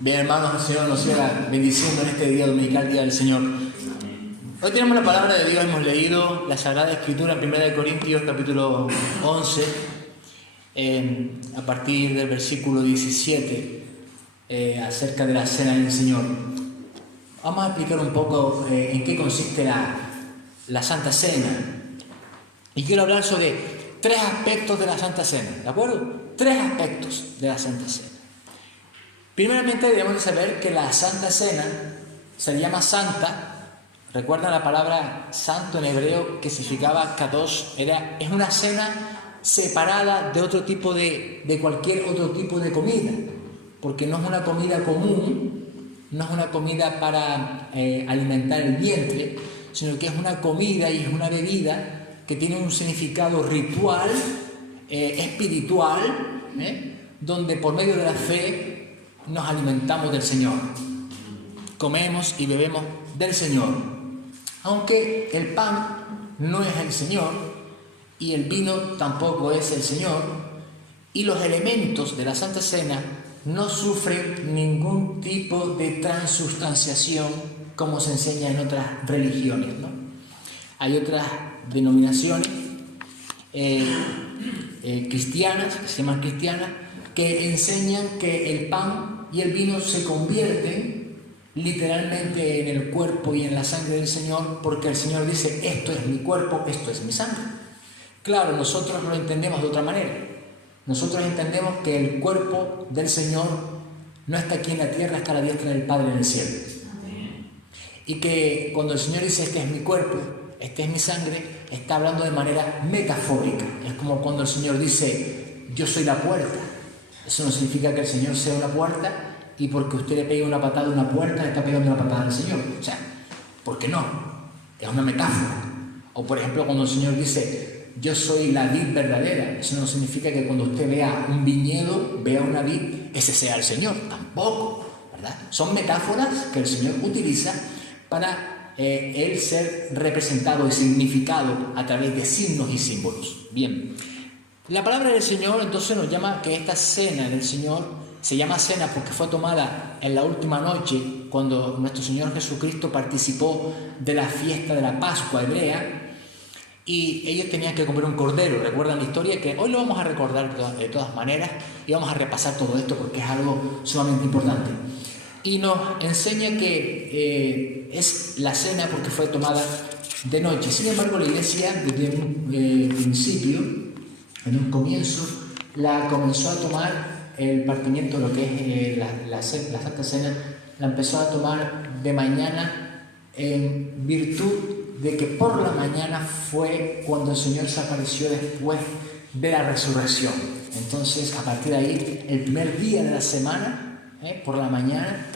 Bien, hermanos, el Señor nos siga bendiciendo en este día dominical, Día del Señor. Hoy tenemos la palabra de Dios, hemos leído la Sagrada Escritura en 1 Corintios capítulo 11, a partir del versículo 17, acerca de la Cena del Señor. Vamos a explicar un poco en qué consiste la Santa Cena. Y quiero hablar sobre 3 aspectos de la Santa Cena, ¿de acuerdo? 3 aspectos de la Santa Cena. Primeramente debemos saber que la Santa Cena se llama santa. ¿Recuerdan la palabra santo en hebreo que significaba kadosh? Es una cena separada de otro tipo de cualquier otro tipo de comida, porque no es una comida común, no es una comida para alimentar el vientre, sino que es una comida y es una bebida que tiene un significado ritual, espiritual, donde por medio de la fe nos alimentamos del Señor, comemos y bebemos del Señor, aunque el pan no es el Señor y el vino tampoco es el Señor, y los elementos de la Santa Cena no sufren ningún tipo de transubstanciación como se enseña en otras religiones, ¿no? Hay otras denominaciones cristianas, que se llaman cristianas, que enseñan que el pan y el vino se convierten literalmente en el cuerpo y en la sangre del Señor, porque el Señor dice: esto es mi cuerpo, esto es mi sangre. Claro, nosotros lo entendemos de otra manera. Nosotros entendemos que el cuerpo del Señor no está aquí en la tierra, está a la diestra del Padre en el cielo. Y que cuando el Señor dice: este es mi cuerpo, este es mi sangre, está hablando de manera metafórica. Es como cuando el Señor dice: yo soy la puerta. Eso no significa que el Señor sea una puerta y porque usted le pegue una patada a una puerta, le está pegando una patada al Señor. O sea, ¿por qué no? Es una metáfora. O por ejemplo, cuando el Señor dice: yo soy la vid verdadera, eso no significa que cuando usted vea un viñedo, vea una vid, ese sea el Señor. Tampoco, ¿verdad? Son metáforas que el Señor utiliza para Él ser representado y significado a través de signos y símbolos. Bien. La palabra del Señor entonces nos llama que esta cena del Señor se llama cena porque fue tomada en la última noche cuando nuestro Señor Jesucristo participó de la fiesta de la Pascua hebrea y ellos tenían que comer un cordero. ¿Recuerdan la historia? Que hoy lo vamos a recordar de todas maneras y vamos a repasar todo esto porque es algo sumamente importante. Y nos enseña que es la cena porque fue tomada de noche. Sin embargo, la Iglesia desde un principio, en un comienzo, la comenzó a tomar el partimiento, lo que es la Santa Cena, la empezó a tomar de mañana en virtud de que por la mañana fue cuando el Señor se apareció después de la resurrección. Entonces, a partir de ahí, el primer día de la semana, por la mañana,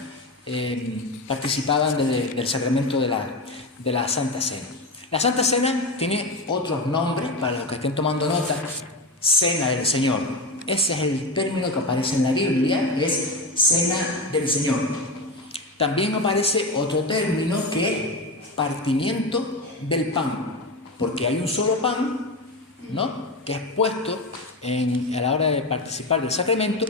participaban del sacramento de la Santa Cena. La Santa Cena tiene otros nombres para los que estén tomando nota. Cena del Señor. Ese es el término que aparece en la Biblia, es Cena del Señor. También aparece otro término que es partimiento del pan, porque hay un solo pan, ¿no?, que es puesto a la hora de participar del sacramento,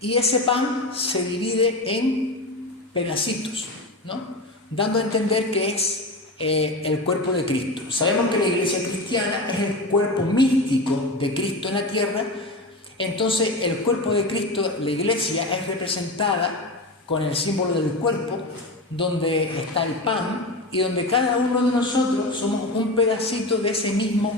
y ese pan se divide en pedacitos, ¿no?, dando a entender que es el cuerpo de Cristo. Sabemos que la Iglesia cristiana es el cuerpo místico de Cristo en la tierra. Entonces el cuerpo de Cristo, la Iglesia, es representada con el símbolo del cuerpo, donde está el pan y donde cada uno de nosotros somos un pedacito de ese mismo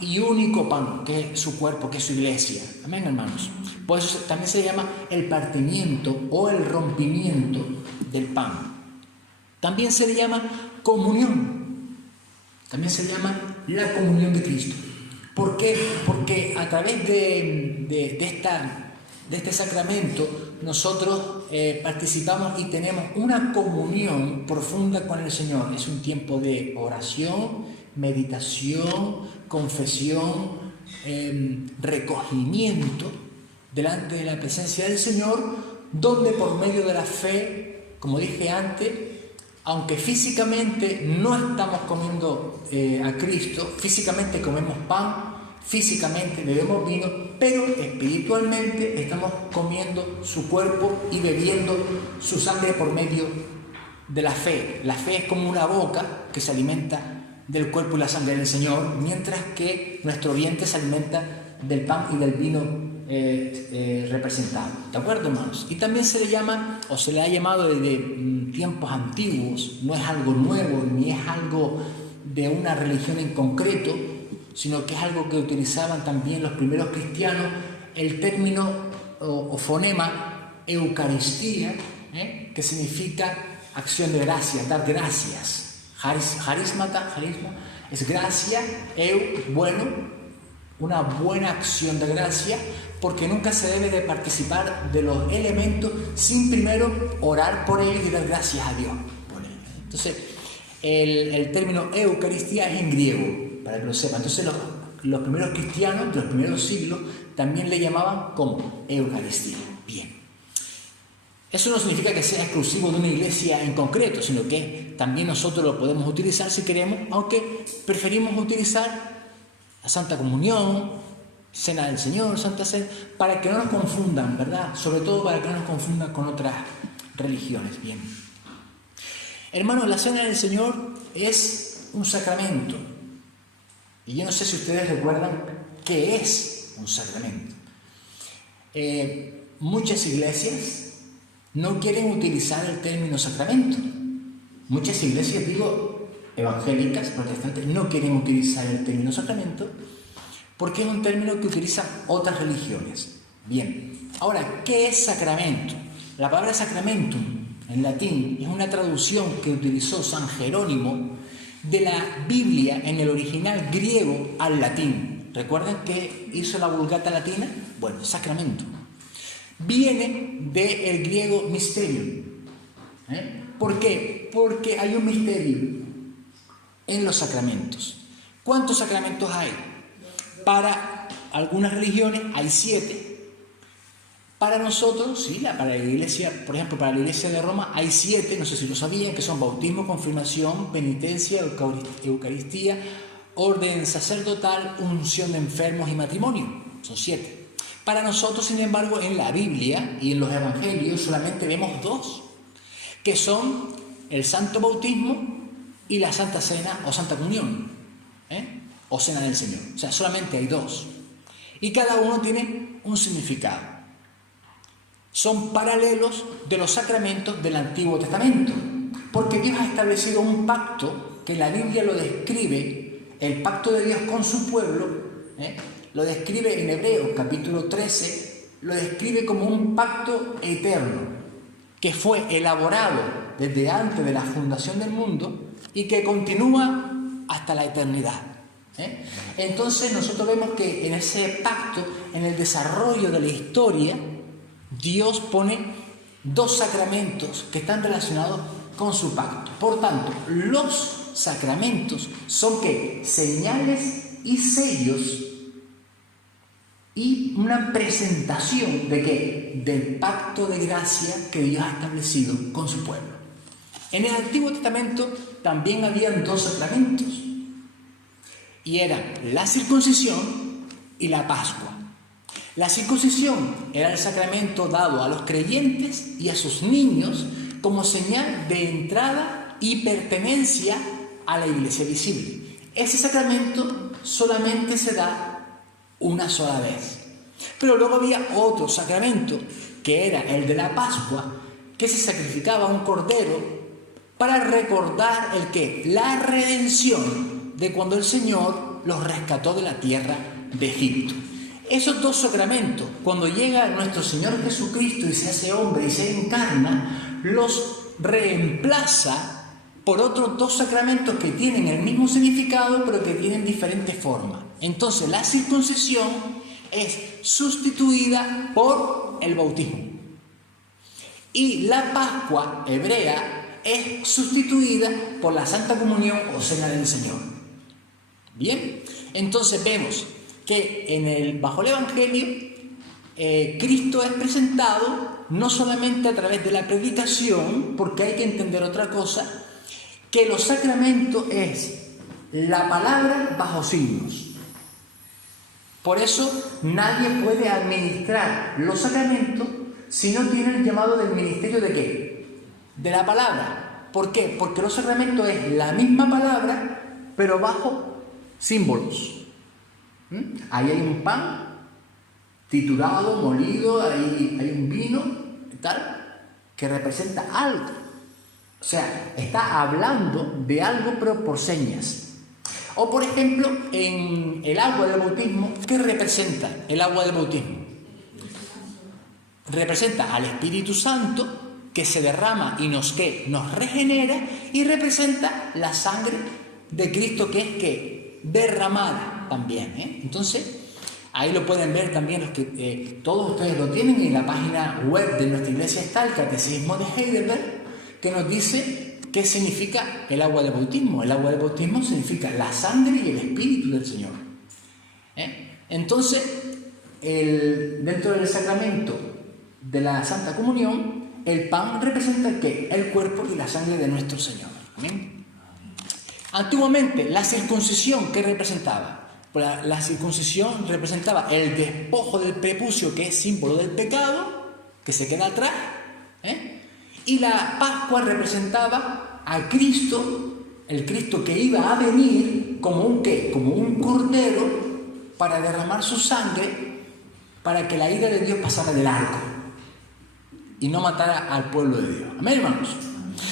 y único pan, que es su cuerpo, que es su Iglesia. Amén, hermanos. Por eso también se llama el partimiento o el rompimiento del pan. También se le llama comunión. También se llama la comunión de Cristo. ¿Por qué? Porque a través de este sacramento nosotros participamos y tenemos una comunión profunda con el Señor. Es un tiempo de oración, meditación, confesión, recogimiento delante de la presencia del Señor, donde por medio de la fe, como dije antes, aunque físicamente no estamos comiendo a Cristo, físicamente comemos pan, físicamente bebemos vino, pero espiritualmente estamos comiendo su cuerpo y bebiendo su sangre por medio de la fe. La fe es como una boca que se alimenta del cuerpo y la sangre del Señor, mientras que nuestro vientre se alimenta del pan y del vino representado. ¿De acuerdo, hermanos? Y también se le llama, o se le ha llamado desde tiempos antiguos, no es algo nuevo, ni es algo de una religión en concreto, sino que es algo que utilizaban también los primeros cristianos, el término o fonema Eucaristía, que significa acción de gracias, dar gracias. Charisma es gracia, bueno, una buena acción de gracia, porque nunca se debe de participar de los elementos sin primero orar por ellos y dar gracias a Dios por ellos. Entonces, el término Eucaristía es en griego, para que lo sepan. Entonces, los primeros cristianos de los primeros siglos también le llamaban como Eucaristía. Bien. Eso no significa que sea exclusivo de una iglesia en concreto, sino que también nosotros lo podemos utilizar si queremos, aunque preferimos utilizar la Santa Comunión, Cena del Señor, Santa Cena, para que no nos confundan, ¿verdad? Sobre todo para que no nos confundan con otras religiones. Bien. Hermanos, la Cena del Señor es un sacramento. Y yo no sé si ustedes recuerdan qué es un sacramento. Muchas iglesias no quieren utilizar el término sacramento. Muchas iglesias, evangélicas, protestantes, no quieren utilizar el término sacramento porque es un término que utilizan otras religiones. Bien, ahora, ¿qué es sacramento? La palabra sacramentum en latín es una traducción que utilizó San Jerónimo de la Biblia en el original griego al latín. ¿Recuerdan que hizo la Vulgata latina? Bueno, sacramento. Viene del griego mysterium. ¿Por qué? Porque hay un misterio en los sacramentos. ¿Cuántos sacramentos hay? Para algunas religiones hay 7. Para nosotros, sí, para la iglesia, por ejemplo, para la iglesia de Roma hay 7, no sé si lo sabían, que son bautismo, confirmación, penitencia, Eucaristía, orden sacerdotal, unción de enfermos y matrimonio. Son 7. Para nosotros, sin embargo, en la Biblia y en los evangelios solamente vemos 2, que son el santo bautismo y la Santa Cena o Santa Comunión, o Cena del Señor. O sea, solamente hay 2. Y cada uno tiene un significado. Son paralelos de los sacramentos del Antiguo Testamento, porque Dios ha establecido un pacto que la Biblia lo describe, el pacto de Dios con su pueblo, lo describe en Hebreos capítulo 13, lo describe como un pacto eterno que fue elaborado desde antes de la fundación del mundo y que continúa hasta la eternidad. Entonces nosotros vemos que en ese pacto, en el desarrollo de la historia, Dios pone 2 sacramentos que están relacionados con su pacto. Por tanto, los sacramentos son ¿qué? Señales y sellos y una presentación ¿de qué? Del pacto de gracia que Dios ha establecido con su pueblo. En el Antiguo Testamento también habían 2 sacramentos, y eran la circuncisión y la Pascua. La circuncisión era el sacramento dado a los creyentes y a sus niños como señal de entrada y pertenencia a la iglesia visible. Ese sacramento solamente se da una sola vez. Pero luego había otro sacramento, que era el de la Pascua, que se sacrificaba un cordero para recordar el que la redención de cuando el Señor los rescató de la tierra de Egipto. Esos 2 sacramentos, cuando llega nuestro Señor Jesucristo y se hace hombre y se encarna, los reemplaza por otros 2 sacramentos que tienen el mismo significado, pero que tienen diferentes formas. Entonces, la circuncisión es sustituida por el bautismo. Y la Pascua hebrea es sustituida por la Santa Comunión o Cena del Señor. Bien, entonces vemos que bajo el Evangelio Cristo es presentado no solamente a través de la predicación, porque hay que entender otra cosa, que los sacramentos es la palabra bajo signos. Por eso nadie puede administrar los sacramentos si no tiene el llamado del ministerio ¿de qué? De la palabra. ¿Por qué? Porque los sacramentos es la misma palabra, pero bajo símbolos. Ahí hay un pan triturado, molido, hay un vino y tal, que representa algo. O sea, está hablando de algo, pero por señas. O, por ejemplo, en el agua del bautismo, ¿qué representa el agua del bautismo? Representa al Espíritu Santo que se derrama y nos regenera, y representa la sangre de Cristo que es que derramada también. Entonces, ahí lo pueden ver también los que todos ustedes lo tienen, y en la página web de nuestra iglesia está el Catecismo de Heidelberg, que nos dice qué significa el agua del bautismo. El agua del bautismo significa la sangre y el Espíritu del Señor. Entonces, dentro del sacramento de la Santa Comunión, el pan representa el ¿qué? El cuerpo y la sangre de nuestro Señor. ¿Amén? Antiguamente, la circuncisión, ¿qué representaba? La circuncisión representaba el despojo del prepucio, que es símbolo del pecado, que se queda atrás, y la Pascua representaba a Cristo, el Cristo que iba a venir como un ¿qué? Como un cordero para derramar su sangre, para que la ira de Dios pasara del arco y no matara al pueblo de Dios. ¿Amén, hermanos?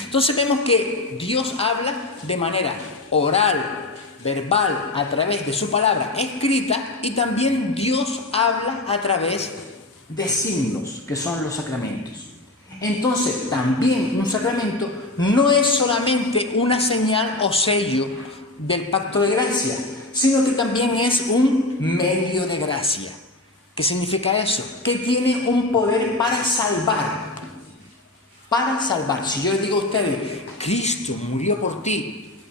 Entonces vemos que Dios habla de manera oral, verbal, a través de su palabra escrita, y también Dios habla a través de signos, que son los sacramentos. Entonces, también un sacramento no es solamente una señal o sello del pacto de gracia, sino que también es un medio de gracia. ¿Qué significa eso? Que tiene un poder para salvar. Para salvar. Si yo les digo a ustedes, Cristo murió por ti,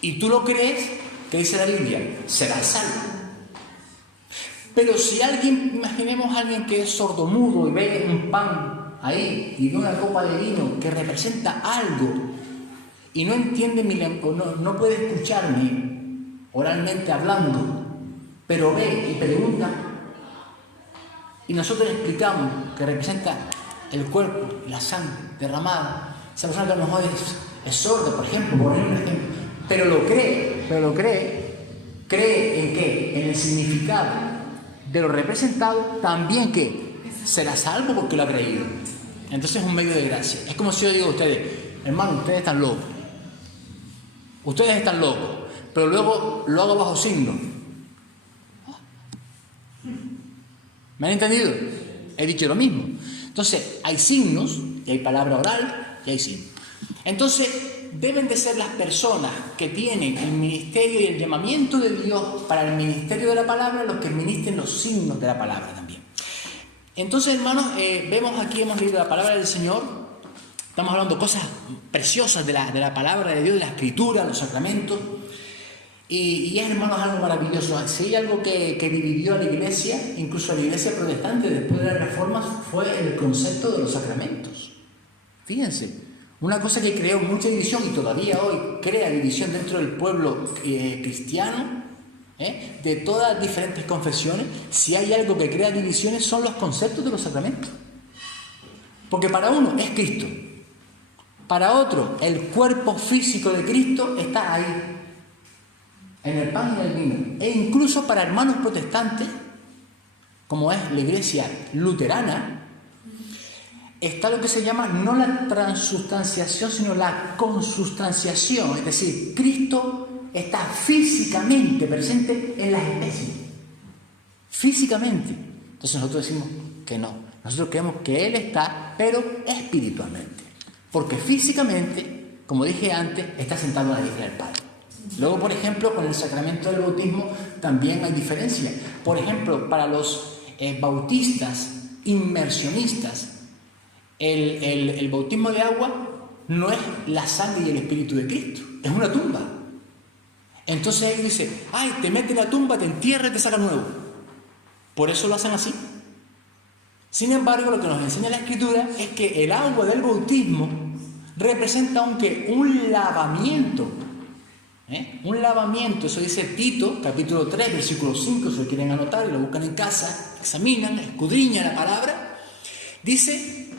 y tú lo crees, ¿qué dice la Biblia? Serás salvo. Pero si alguien, imaginemos a alguien que es sordomudo y ve un pan ahí y ve una copa de vino que representa algo y no entiende mi lengua, no puede escucharme oralmente hablando, pero ve y pregunta, y nosotros le explicamos que representa el cuerpo, la sangre derramada. Esa persona que a lo mejor es sorda, por ejemplo, por poner un ejemplo, pero lo cree en qué, en el significado de lo representado, también que será salvo porque lo ha creído. Entonces es un medio de gracia. Es como si yo digo a ustedes, hermano, ustedes están locos. Ustedes están locos, pero luego lo hago bajo signo. ¿Me han entendido? He dicho lo mismo. Entonces, hay signos, y hay palabra oral, y hay signos. Entonces, deben de ser las personas que tienen el ministerio y el llamamiento de Dios para el ministerio de la palabra los que ministren los signos de la palabra también. Entonces, hermanos, vemos aquí, hemos leído la palabra del Señor, estamos hablando de cosas preciosas de la palabra de Dios, de la escritura, los sacramentos, y es, hermanos, algo maravilloso. Si hay algo que dividió a la iglesia, incluso a la iglesia protestante después de la Reforma, fue el concepto de los sacramentos. Fíjense, una cosa que creó mucha división y todavía hoy crea división dentro del pueblo cristiano, de todas diferentes confesiones. Si hay algo que crea divisiones son los conceptos de los sacramentos. Porque para uno es Cristo, para otro el cuerpo físico de Cristo está ahí, en el pan y en el vino. E incluso para hermanos protestantes, como es la iglesia luterana, está lo que se llama no la transustanciación, sino la consustanciación. Es decir, Cristo está físicamente presente en las especies. Físicamente. Entonces nosotros decimos que no. Nosotros creemos que Él está, pero espiritualmente. Porque físicamente, como dije antes, está sentado a la diestra del Padre. Luego, por ejemplo, con el sacramento del bautismo también hay diferencia. Por ejemplo, para los bautistas, inmersionistas, el bautismo de agua no es la sangre y el espíritu de Cristo, es una tumba. Entonces él dice, ay, te mete en la tumba, te entierra y te saca nuevo. Por eso lo hacen así. Sin embargo, lo que nos enseña la Escritura es que el agua del bautismo representa un lavamiento Un lavamiento, eso dice Tito, capítulo 3, versículo 5, si lo quieren anotar y lo buscan en casa, examinan, escudriñan la palabra. Dice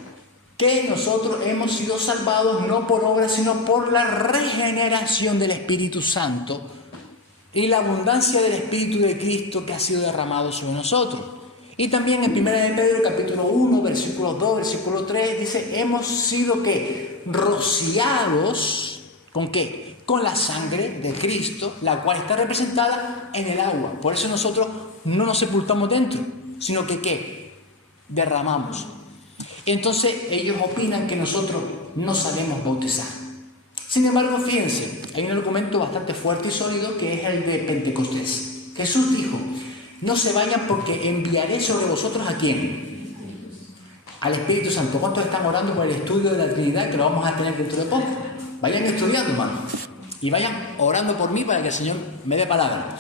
que nosotros hemos sido salvados no por obra, sino por la regeneración del Espíritu Santo y la abundancia del Espíritu de Cristo que ha sido derramado sobre nosotros. Y también en 1 de Pedro, capítulo 1, versículo 2, versículo 3, dice, hemos sido, ¿qué? Rociados, ¿con qué? Con la sangre de Cristo, la cual está representada en el agua. Por eso nosotros no nos sepultamos dentro, sino que, ¿qué? Derramamos. Entonces ellos opinan que nosotros no sabemos bautizar. Sin embargo, fíjense, hay un documento bastante fuerte y sólido que es el de Pentecostés. Jesús dijo, no se vayan porque enviaré sobre vosotros ¿a quién? Al Espíritu Santo. ¿Cuántos están orando por el estudio de la Trinidad que lo vamos a tener dentro de poco? Vayan estudiando, hermano. Y vayan orando por mí para que el Señor me dé palabra.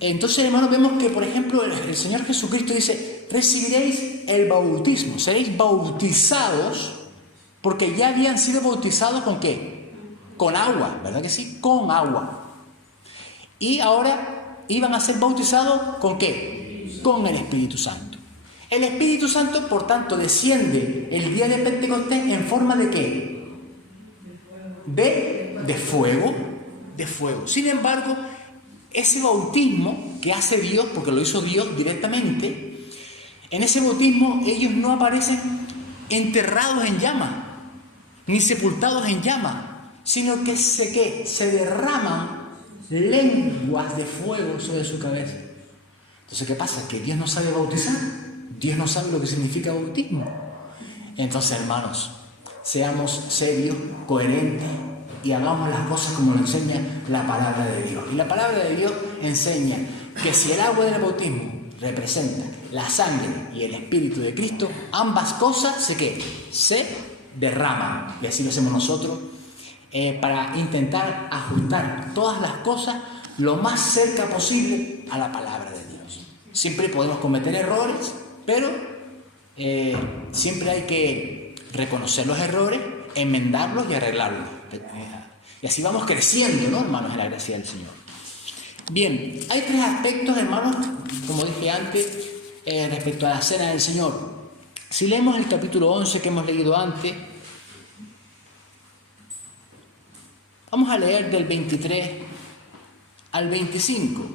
Entonces, hermanos, vemos que, por ejemplo, el Señor Jesucristo dice, recibiréis el bautismo, seréis bautizados, porque ya habían sido bautizados ¿con qué? Con agua, ¿verdad que sí? Con agua. Y ahora iban a ser bautizados ¿con qué? Con el Espíritu Santo. El Espíritu Santo, por tanto, desciende el día de Pentecostés en forma de ¿qué? De fuego, de fuego. Sin embargo, ese bautismo que hace Dios, porque lo hizo Dios directamente, en ese bautismo ellos no aparecen enterrados en llama, ni sepultados en llama, sino que se derraman lenguas de fuego sobre su cabeza. Entonces, ¿qué pasa? Que Dios no sabe bautizar, Dios no sabe lo que significa bautismo. Entonces, hermanos, seamos serios, coherentes y hagamos las cosas como lo enseña la palabra de Dios. Y la palabra de Dios enseña que si el agua del bautismo representa la sangre y el Espíritu de Cristo, ambas cosas se derraman. Y así lo hacemos nosotros para intentar ajustar todas las cosas lo más cerca posible a la palabra de Dios. Siempre podemos cometer errores, pero siempre hay que reconocer los errores, enmendarlos y arreglarlos. Y así vamos creciendo, ¿no, hermanos, en la gracia del Señor? Bien, hay tres aspectos, hermanos, como dije antes, respecto a la cena del Señor. Si leemos el capítulo 11 que hemos leído antes, vamos a leer del 23 al 25.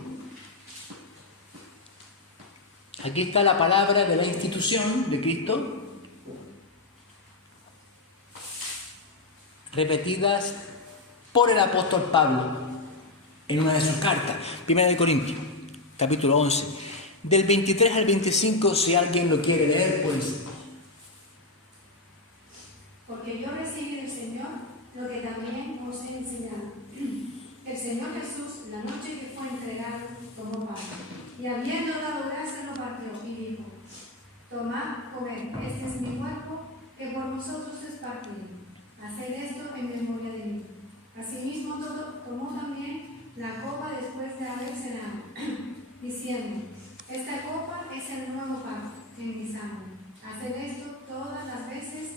Aquí está la palabra de la institución de Cristo, repetidas por el apóstol Pablo en una de sus cartas, 1 de Corintios, capítulo 11. Del 23 al 25, si alguien lo quiere leer, pues. Porque yo recibí del Señor lo que también os he enseñado. El Señor Jesús, la noche que fue entregado, tomó pan, y habiendo dado gracias lo partió y dijo, tomad, comed, este es mi cuerpo, que por vosotros es partido. Haced esto en memoria de mí. Asimismo tomó también la copa después de haber cenado, diciendo, esta copa es el nuevo pacto en mi sangre. Haced esto todas las veces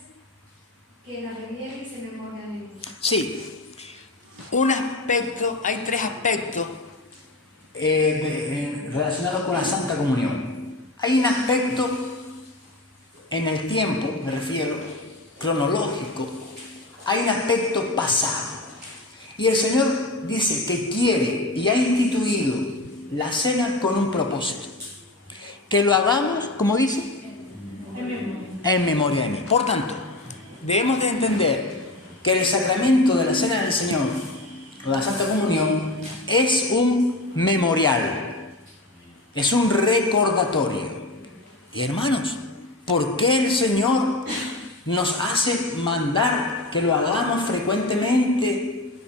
que la bebiereis en memoria de mí. Sí, hay tres aspectos relacionados con la Santa Comunión. Hay un aspecto en el tiempo, me refiero, cronológico. Hay un aspecto pasado. Y el Señor dice que quiere y ha instituido la cena con un propósito. Que lo hagamos, como dice, en memoria de mí. Por tanto, debemos de entender que el sacramento de la cena del Señor, la Santa Comunión, es un memorial, es un recordatorio. Y hermanos, ¿por qué el Señor nos hace mandar que lo hagamos frecuentemente?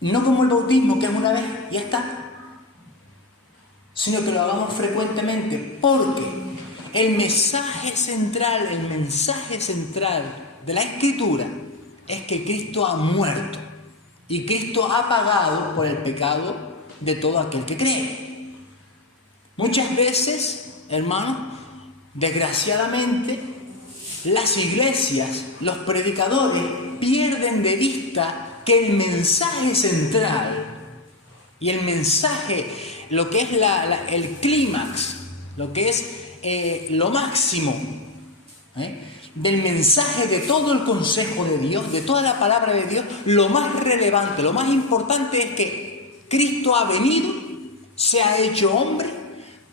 No como el bautismo, que es una vez y ya está, sino que lo hagamos frecuentemente, porque el mensaje central de la Escritura es que Cristo ha muerto y Cristo ha pagado por el pecado de todo aquel que cree. Muchas veces, hermanos, desgraciadamente, las iglesias, los predicadores pierden de vista que el mensaje central Y el mensaje, lo que es el clímax, lo que es lo máximo del mensaje de todo el consejo de Dios, de toda la palabra de Dios, lo más relevante, lo más importante es que Cristo ha venido, se ha hecho hombre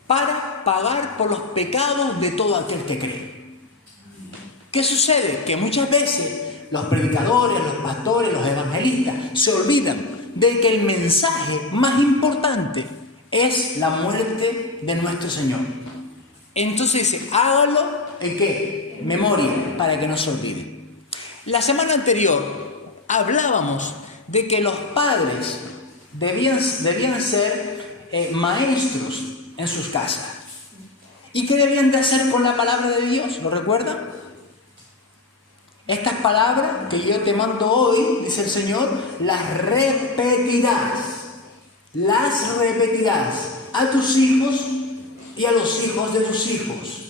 para pagar por los pecados de todo aquel que cree. ¿Qué sucede? Que muchas veces los predicadores, los pastores, los evangelistas se olvidan de que el mensaje más importante es la muerte de nuestro Señor. Entonces dice, hágalo en qué, memoria, para que no se olvide. La semana anterior hablábamos de que los padres debían ser maestros en sus casas. ¿Y qué debían de hacer con la palabra de Dios? ¿Lo recuerdan? Estas palabras que yo te mando hoy, dice el Señor, las repetirás a tus hijos y a los hijos de tus hijos.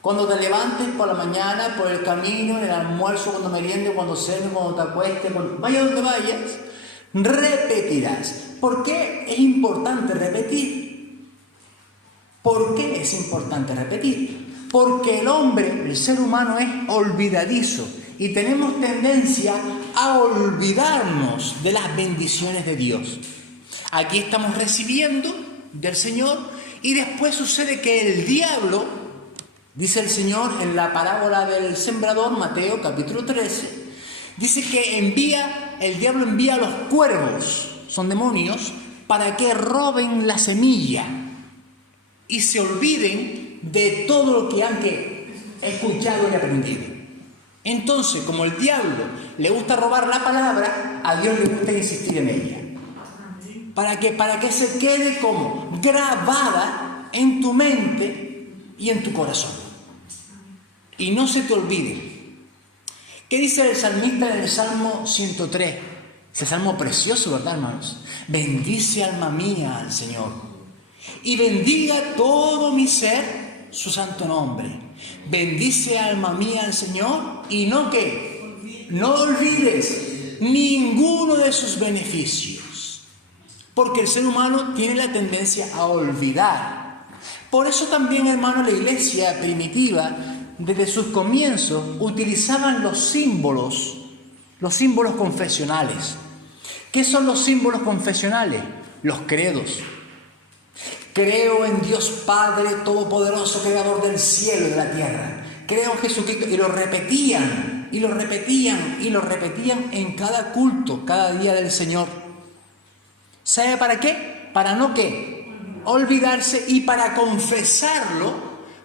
Cuando te levantes por la mañana, por el camino, en el almuerzo, cuando meriendes, cuando cenes, cuando te acuestes, vaya donde vayas, repetirás. ¿Por qué es importante repetir? ¿Por qué es importante repetir? Porque el hombre, el ser humano, es olvidadizo y tenemos tendencia a olvidarnos de las bendiciones de Dios. Aquí estamos recibiendo del Señor y después sucede que el diablo, dice el Señor en la parábola del sembrador, Mateo capítulo 13, dice que el diablo envía a los cuervos, son demonios, para que roben la semilla y se olviden de todo lo que han escuchado y aprendido. Entonces, como el diablo le gusta robar la palabra, a Dios le gusta insistir en ella. ¿Para que se quede como grabada en tu mente y en tu corazón. Y no se te olvide. ¿Qué dice el salmista en el Salmo 103? Ese salmo precioso, ¿verdad, hermanos? Bendice alma mía al Señor y bendiga todo mi ser su santo nombre. Bendice alma mía al Señor y no olvides ninguno de sus beneficios, porque el ser humano tiene la tendencia a olvidar. Por eso también, hermano, la iglesia primitiva desde sus comienzos utilizaban los símbolos confesionales. ¿Qué son los símbolos confesionales? Los credos. Creo en Dios Padre Todopoderoso, Creador del cielo y de la tierra. Creo en Jesucristo. Y lo repetían, y lo repetían, y lo repetían en cada culto, cada día del Señor. ¿Sabe para qué? Para no olvidarse y para confesarlo,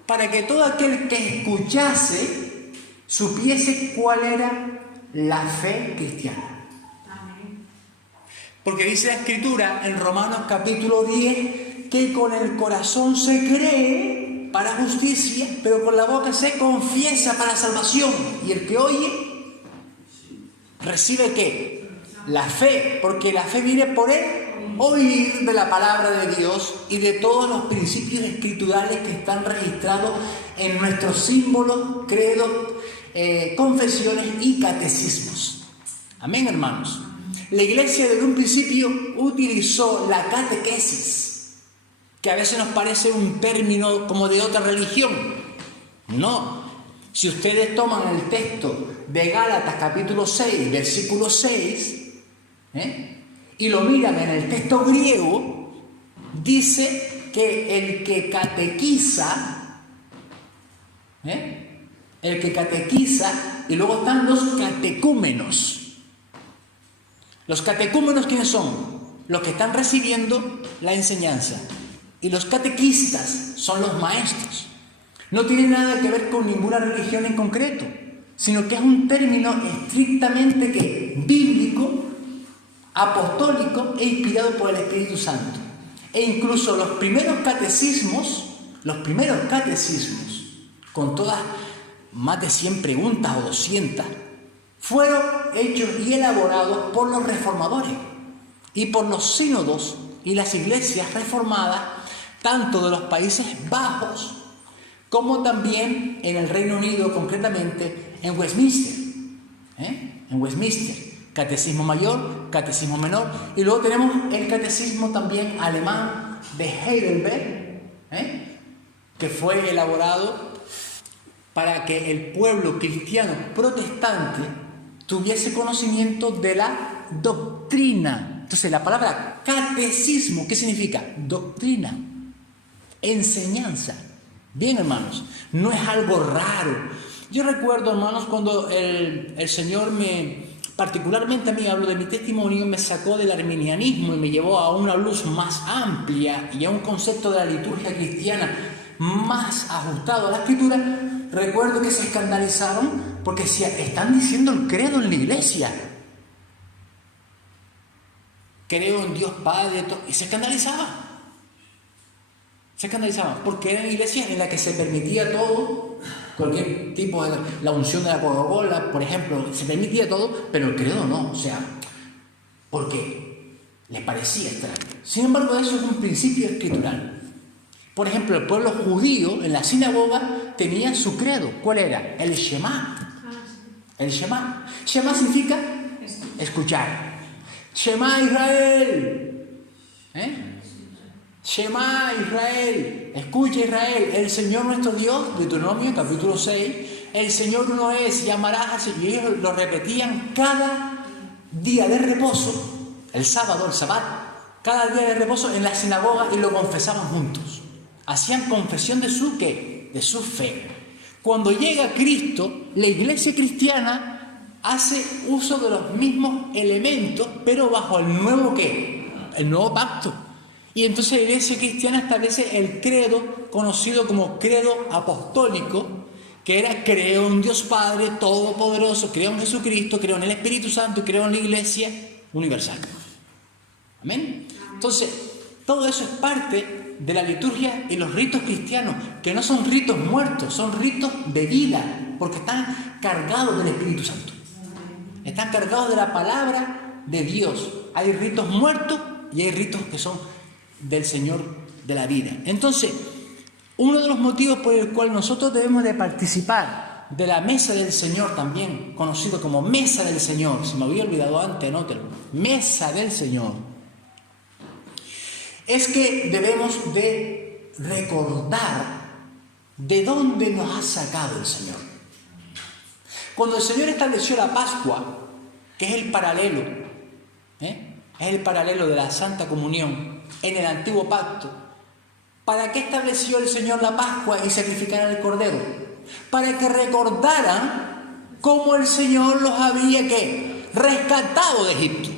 para que todo aquel que escuchase supiese cuál era la fe cristiana. Porque dice la Escritura en Romanos capítulo 10 que con el corazón se cree para justicia, pero con la boca se confiesa para salvación. Y el que oye, recibe ¿qué? La fe, porque la fe viene por el oír de la palabra de Dios y de todos los principios escriturales que están registrados en nuestros símbolos, credos, confesiones y catecismos. Amén, hermanos. La iglesia desde un principio utilizó la catequesis, que a veces nos parece un término como de otra religión. No. Si ustedes toman el texto de Gálatas capítulo 6, versículo 6, y lo miran en el texto griego, dice que el que catequiza, y luego están los catecúmenos. Los catecúmenos, ¿quiénes son? Los que están recibiendo la enseñanza. Y los catequistas son los maestros. No tiene nada que ver con ninguna religión en concreto, sino que es un término estrictamente bíblico, apostólico e inspirado por el Espíritu Santo. E incluso los primeros catecismos, con todas más de 100 preguntas o 200, fueron hechos y elaborados por los reformadores y por los sínodos y las iglesias reformadas, tanto de los Países Bajos como también en el Reino Unido, concretamente en Westminster. En Westminster, Catecismo mayor, catecismo menor, y luego tenemos el catecismo también alemán de Heidelberg, que fue elaborado para que el pueblo cristiano protestante tuviese conocimiento de la doctrina. Entonces, la palabra catecismo, ¿qué significa? Doctrina, enseñanza. Bien, hermanos, no es algo raro. Yo recuerdo, hermanos, cuando el Señor particularmente a mí, hablo de mi testimonio, me sacó del arminianismo y me llevó a una luz más amplia y a un concepto de la liturgia cristiana más ajustado a la Escritura. Recuerdo que se escandalizaron porque decían, están diciendo el credo en la iglesia. Creo en Dios Padre, y se escandalizaban. Se escandalizaban porque era una iglesia en la que se permitía todo, cualquier tipo de la unción de la Coca-Cola, por ejemplo, se permitía todo, pero el credo no, o sea, porque les parecía extraño. Sin embargo, eso es un principio escritural. Por ejemplo, el pueblo judío en la sinagoga tenía su credo. ¿Cuál era? El Shema. El Shema. Shema significa escuchar. Shema Israel. Shema Israel. Escucha Israel. El Señor nuestro Dios, Deuteronomio capítulo 6. El Señor uno es, llamarás. Y ellos lo repetían cada día de reposo. El sábado, el sabbat. Cada día de reposo en la sinagoga y lo confesaban juntos. Hacían confesión de su ¿qué? De su fe. Cuando llega Cristo, la iglesia cristiana hace uso de los mismos elementos, pero bajo el nuevo ¿qué? El nuevo pacto. Y entonces la iglesia cristiana establece el credo conocido como credo apostólico, que era creo en Dios Padre Todopoderoso, creo en Jesucristo, creo en el Espíritu Santo, creo en la iglesia universal. Amén. Entonces, todo eso es parte de la liturgia y los ritos cristianos, que no son ritos muertos, son ritos de vida, porque están cargados del Espíritu Santo. Están cargados de la palabra de Dios. Hay ritos muertos y hay ritos que son del Señor de la vida. Entonces, uno de los motivos por el cual nosotros debemos de participar de la mesa del Señor, también conocido como mesa del Señor, se me había olvidado antes, anótelo, mesa del Señor, es que debemos de recordar de dónde nos ha sacado el Señor. Cuando el Señor estableció la Pascua, que es el paralelo, es el paralelo de la Santa Comunión en el Antiguo Pacto, ¿para qué estableció el Señor la Pascua y sacrificar el Cordero? Para que recordaran cómo el Señor los había ¿qué? Rescatado de Egipto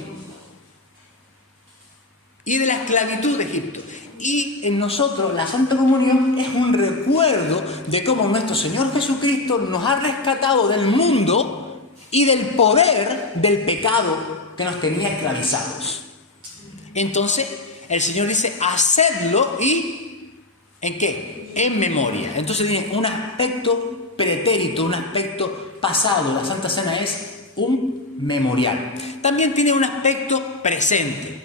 y de la esclavitud de Egipto. Y en nosotros la Santa Comunión es un recuerdo de cómo nuestro Señor Jesucristo nos ha rescatado del mundo y del poder del pecado que nos tenía esclavizados. Entonces el Señor dice, hacedlo y ¿en qué? En memoria. Entonces tiene un aspecto pretérito, un aspecto pasado. La Santa Cena es un memorial. También tiene un aspecto presente.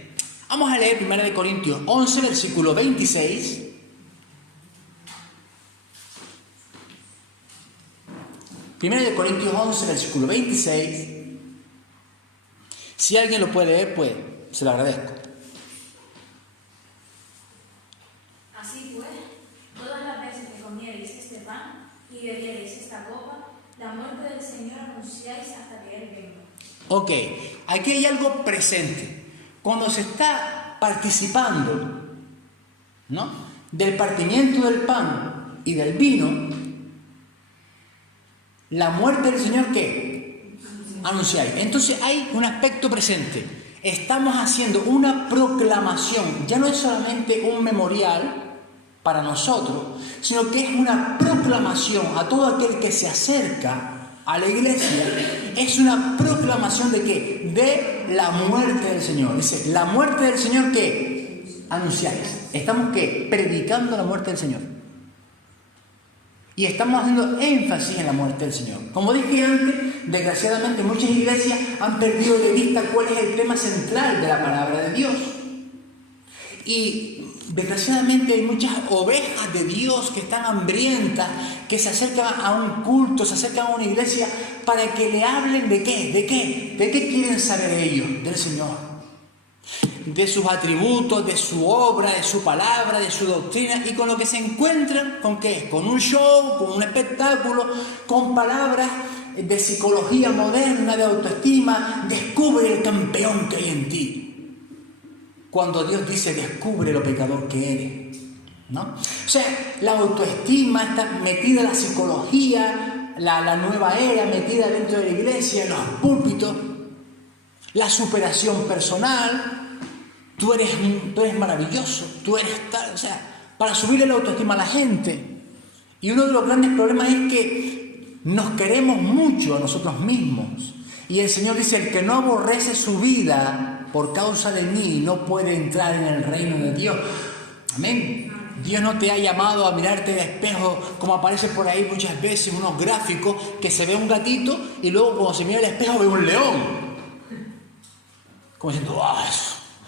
Vamos a leer 1 Corintios 11, versículo 26. Primero de Corintios 11, versículo 26. Si alguien lo puede leer, pues se lo agradezco. Así pues, todas las veces que comiereis este pan y bebiereis esta copa, la muerte del Señor anunciáis hasta que Él venga. Ok, aquí hay algo presente. Cuando se está participando, ¿no?, del partimiento del pan y del vino, la muerte del Señor, ¿qué? Anunciáis. Entonces hay un aspecto presente. Estamos haciendo una proclamación. Ya no es solamente un memorial para nosotros, sino que es una proclamación a todo aquel que se acerca a la iglesia. Es una proclamación de ¿qué? De la muerte del Señor. Dice, la muerte del Señor, ¿qué? Anunciáis. Estamos ¿qué? Predicando la muerte del Señor. Y estamos haciendo énfasis en la muerte del Señor. Como dije antes, desgraciadamente muchas iglesias han perdido de vista cuál es el tema central de la palabra de Dios. Y desgraciadamente hay muchas ovejas de Dios que están hambrientas, que se acercan a un culto, se acercan a una iglesia para que le hablen ¿de qué? ¿De qué? ¿De qué quieren saber ellos? Del Señor. De sus atributos, de su obra, de su palabra, de su doctrina, y con lo que se encuentran, ¿con qué? Con un show, con un espectáculo, con palabras de psicología moderna, de autoestima. Descubre el campeón que hay en ti. Cuando Dios dice, descubre lo pecador que eres, ¿no? O sea, la autoestima está metida en la psicología, la nueva era metida dentro de la iglesia, en los púlpitos, la superación personal. Tú eres maravilloso, tú eres tal, o sea, para subirle la autoestima a la gente. Y uno de los grandes problemas es que nos queremos mucho a nosotros mismos. Y el Señor dice, el que no aborrece su vida por causa de mí no puede entrar en el reino de Dios. Amén. Dios no te ha llamado a mirarte de espejo, como aparece por ahí muchas veces, unos gráficos que se ve un gatito y luego cuando se mira el espejo ve un león. Como diciendo,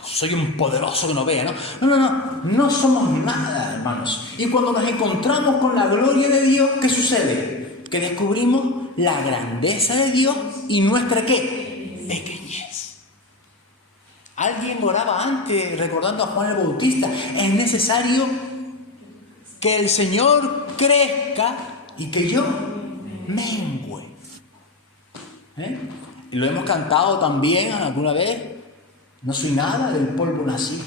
soy un poderoso que no vea, ¿no? No somos nada, hermanos. Y cuando nos encontramos con la gloria de Dios, ¿qué sucede? Que descubrimos la grandeza de Dios y nuestra, ¿qué? Pequeñez. Alguien oraba antes, recordando a Juan el Bautista, es necesario que el Señor crezca y que yo mengüe. Y lo hemos cantado también alguna vez. No soy nada, del polvo nací.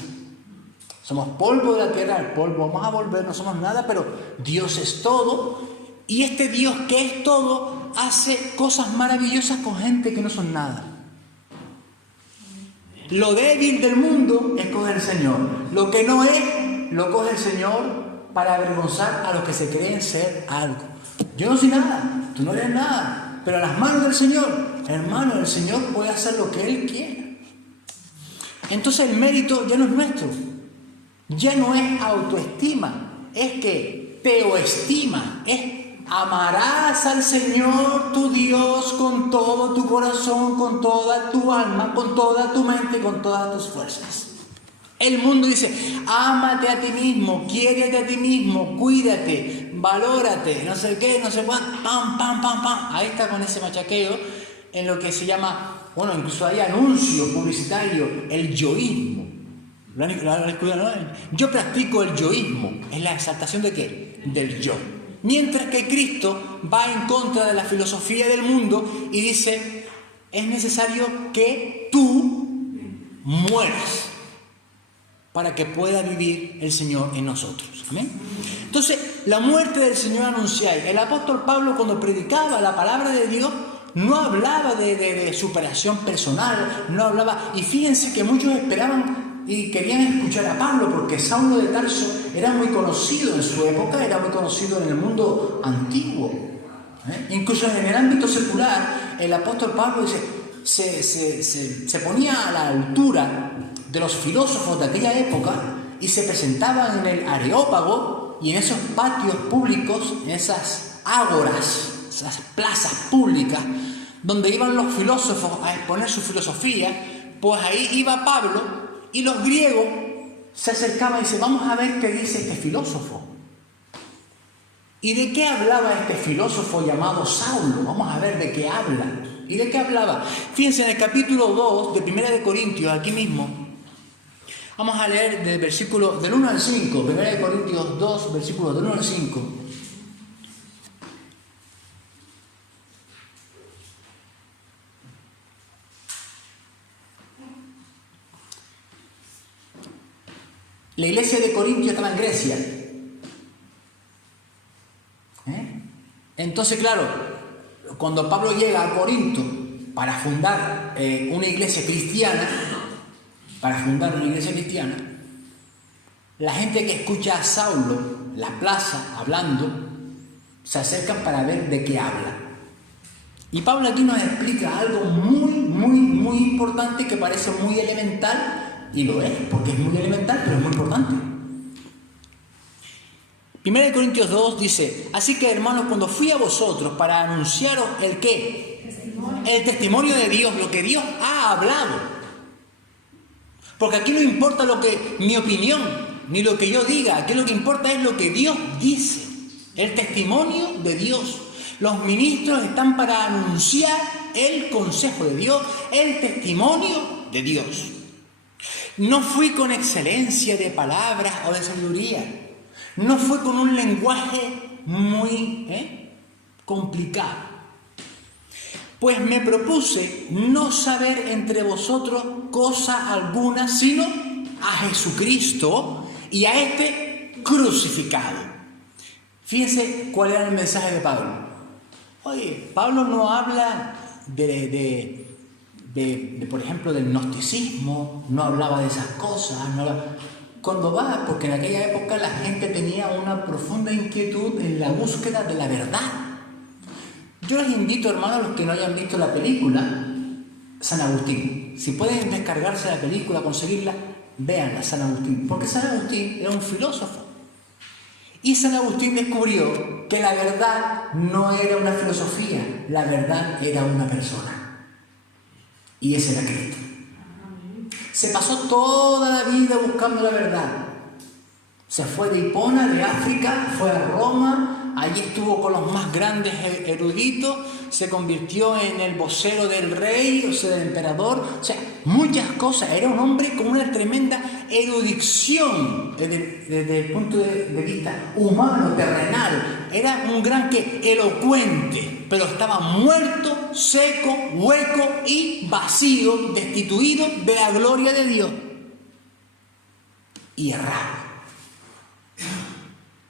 Somos polvo de la tierra, al polvo vamos a volver, no somos nada, pero Dios es todo. Y este Dios que es todo hace cosas maravillosas con gente que no son nada. Lo débil del mundo escoge el Señor. Lo que no es, lo coge el Señor para avergonzar a los que se creen ser algo. Yo no soy nada, tú no eres nada, pero a las manos del Señor, hermano, el Señor puede hacer lo que Él quiere. Entonces el mérito ya no es nuestro, ya no es autoestima, es que teoestima, es amarás al Señor tu Dios con todo tu corazón, con toda tu alma, con toda tu mente y con todas tus fuerzas. El mundo dice, ámate a ti mismo, quiérete a ti mismo, cuídate, valórate, no sé qué, no sé cuánto, pam, pam, pam, pam. Ahí está con ese machaqueo en lo que se llama, bueno, incluso hay anuncio publicitario, el yoísmo. Yo practico el yoísmo, es la exaltación de ¿qué? Del yo. Mientras que Cristo va en contra de la filosofía del mundo y dice, es necesario que tú mueras para que pueda vivir el Señor en nosotros. ¿Amén? Entonces, la muerte del Señor anunciáis. El apóstol Pablo, cuando predicaba la palabra de Dios, no hablaba de superación personal, no hablaba, y fíjense que muchos esperaban y querían escuchar a Pablo, porque Saulo de Tarso era muy conocido en su época, era muy conocido en el mundo antiguo. Incluso en el ámbito secular, el apóstol Pablo se ponía a la altura de los filósofos de aquella época y se presentaban en el Areópago y en esos patios públicos, en esas ágoras, esas plazas públicas donde iban los filósofos a exponer su filosofía. Pues ahí iba Pablo y los griegos se acercaban y dicen, vamos a ver qué dice este filósofo. ¿Y de qué hablaba este filósofo llamado Saulo? Vamos a ver de qué habla. ¿Y de qué hablaba? Fíjense en el capítulo 2 de 1 de Corintios, aquí mismo. Vamos a leer del 1 al 5, 1 de Corintios 2, versículos del 1 al 5. La iglesia de Corintio estaba en Grecia. Entonces, claro, cuando Pablo llega a Corinto para fundar una iglesia cristiana, la gente que escucha a Saulo en la plaza hablando, se acercan para ver de qué habla. Y Pablo aquí nos explica algo muy importante que parece muy elemental. Y lo es, porque es muy elemental, pero es muy importante. 1 Corintios 2 dice, así que hermanos, cuando fui a vosotros para anunciaros el ¿qué? El testimonio de Dios, lo que Dios ha hablado. Porque aquí no importa mi opinión, ni lo que yo diga. Aquí lo que importa es lo que Dios dice. El testimonio de Dios. Los ministros están para anunciar el consejo de Dios, el testimonio de Dios. No fui con excelencia de palabras o de sabiduría. No fue con un lenguaje muy complicado. Pues me propuse no saber entre vosotros cosa alguna, sino a Jesucristo y a este crucificado. Fíjense cuál era el mensaje de Pablo. Oye, Pablo no habla por ejemplo, del gnosticismo, no hablaba de esas cosas. Cuando va, porque en aquella época la gente tenía una profunda inquietud en la búsqueda de la verdad. Yo les invito, hermanos, a los que no hayan visto la película, San Agustín. Si pueden descargarse la película, conseguirla, véanla, San Agustín. Porque San Agustín era un filósofo. Y San Agustín descubrió que la verdad no era una filosofía, la verdad era una persona. Y ese era Cristo. Se pasó toda la vida buscando la verdad. Se fue de Hipona, de África, fue a Roma, allí estuvo con los más grandes eruditos, se convirtió en el vocero del rey, o sea, del emperador, o sea, muchas cosas. Era un hombre con una tremenda erudición desde el punto de vista humano, terrenal. Era un gran elocuente, pero estaba muerto, seco, hueco y vacío, destituido de la gloria de Dios. Y errado.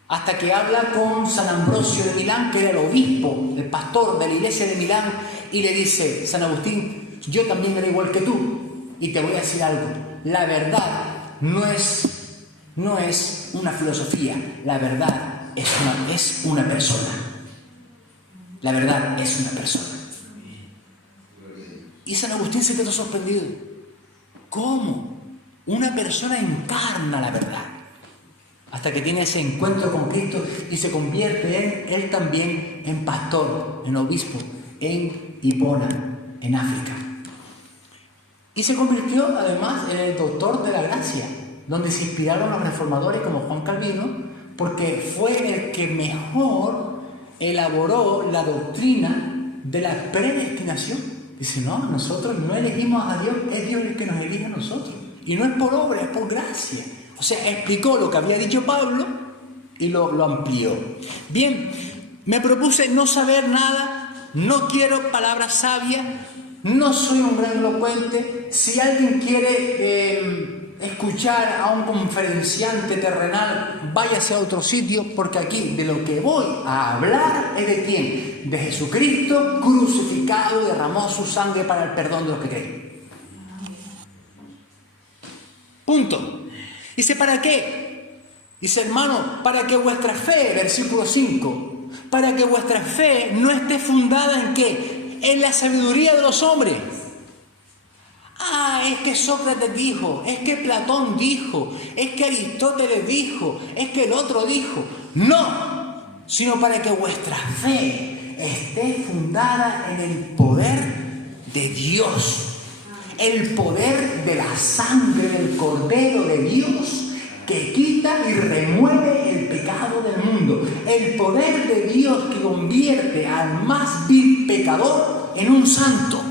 Hasta que habla con San Ambrosio de Milán, que era el obispo, el pastor de la iglesia de Milán, y le dice: San Agustín, yo también era igual que tú, y te voy a decir algo, la verdad no es una filosofía, la verdad es una persona. La verdad es una persona. Y San Agustín se quedó sorprendido. ¿Cómo? Una persona encarna la verdad. Hasta que tiene ese encuentro con Cristo y se convierte él también en pastor, en obispo, en Hipona, en África. Y se convirtió además en el doctor de la gracia, donde se inspiraron los reformadores como Juan Calvino, porque fue el que mejor elaboró la doctrina de la predestinación. Dice: no, nosotros no elegimos a Dios, es Dios el que nos elige a nosotros. Y no es por obra, es por gracia. O sea, explicó lo que había dicho Pablo y lo amplió. Bien, me propuse no saber nada, no quiero palabras sabias, no soy un gran elocuente. Si alguien quiere escuchar a un conferenciante terrenal, váyase a otro sitio, porque aquí de lo que voy a hablar es de quién, de Jesucristo crucificado, derramó su sangre para el perdón de los que creen. Punto. Dice: ¿para qué? Dice: hermano, para que vuestra fe, versículo 5, para que vuestra fe no esté fundada ¿en qué? En la sabiduría de los hombres. Es que Sócrates dijo, es que Platón dijo, es que Aristóteles dijo, es que el otro dijo. No, sino para que vuestra fe esté fundada en el poder de Dios. El poder de la sangre del Cordero de Dios que quita y remueve el pecado del mundo. El poder de Dios que convierte al más vil pecador en un santo.